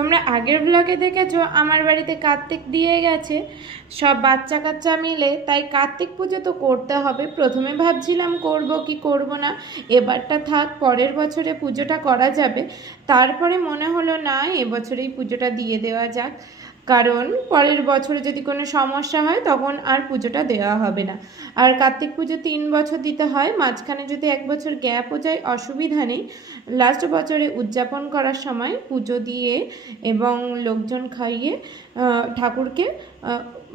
তোমরা আগের ব্লগে দেখেছো আমার বাড়িতে কার্তিক দিয়ে গেছে সব বাচ্চা কাচ্চা মিলে, তাই কার্তিক পুজো তো করতে হবে। প্রথমে ভাবছিলাম করব কি করব না, এবারটা থাক, পরের বছরে পুজোটা করা যাবে। তারপরে মনে হলো না, এবছরেই পুজোটা দিয়ে দেওয়া যাক, কারণ পরের বছরে যদি কোনো সমস্যা হয় তখন আর পুজোটা দেওয়া হবে না। আর কার্তিক পুজো 3 বছর দিতে হয়, মাঝখানে যদি 1 বছর গ্যাপও যায় অসুবিধা নেই। লাস্ট বছরে উদযাপন করার সময় পুজো দিয়ে এবং লোকজন খাইয়ে ঠাকুরকে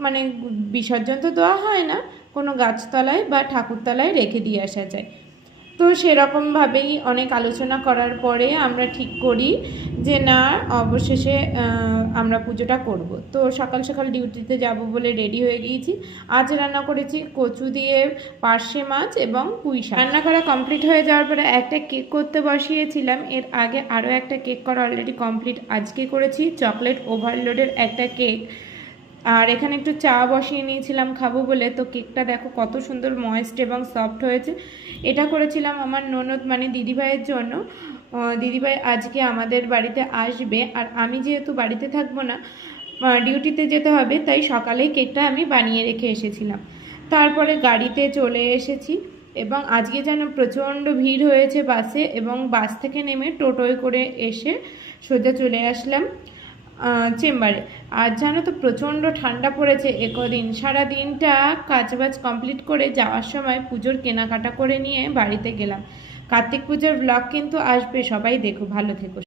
মানে বিসর্জন তো দেওয়া হয় না, কোনো গাছতলায় বা ঠাকুরতলায় রেখে দিয়ে আসা যায়। তো সেরকমভাবেই অনেক আলোচনা করার পরে আমরা ঠিক করি যে না, অবশেষে আমরা পুজোটা করব। তো সকাল সকাল ডিউটিতে যাব বলে রেডি হয়ে গিয়েছি। আজ রান্না করেছি কচু দিয়ে পার্শে মাছ এবং পুঁই শাক। রান্না করা কমপ্লিট হয়ে যাওয়ার পরে একটা কেক করতে বসিয়েছিলাম, এর আগে আরও একটা কেক করা অলরেডি কমপ্লিট। আজকে করেছি চকলেট ওভারলোডের একটা কেক। আর এখানে একটু চা বসিয়ে নিয়েছিলাম খাবো বলে। তো কেকটা দেখো কত সুন্দর ময়েস্ট এবং সফট হয়েছে। এটা করেছিলাম আমার ননদ মানে দিদিভাইয়ের জন্য। দিদিভাই আজকে আমাদের বাড়িতে আসবে, আর আমি যেহেতু বাড়িতে থাকবো না, ডিউটিতে যেতে হবে, তাই সকালেই কেকটা আমি বানিয়ে রেখে এসেছিলাম। তারপরে গাড়িতে চলে এসেছি এবং আজকে যেন প্রচণ্ড ভিড় হয়েছে বাসে, এবং বাস থেকে নেমে টোটোয় করে এসে সোজা চলে আসলাম চেম্বারে। আর জানো তো প্রচণ্ড ঠান্ডা পড়েছে একদিন। সারা দিনটা কাজবাজ কমপ্লিট করে যাওয়ার সময় পুজোর কেনাকাটা করে নিয়ে বাড়িতে গেলাম। কার্তিক পুজোর ব্লগ কিন্তু আসবে, সবাই দেখো, ভালো থেকো।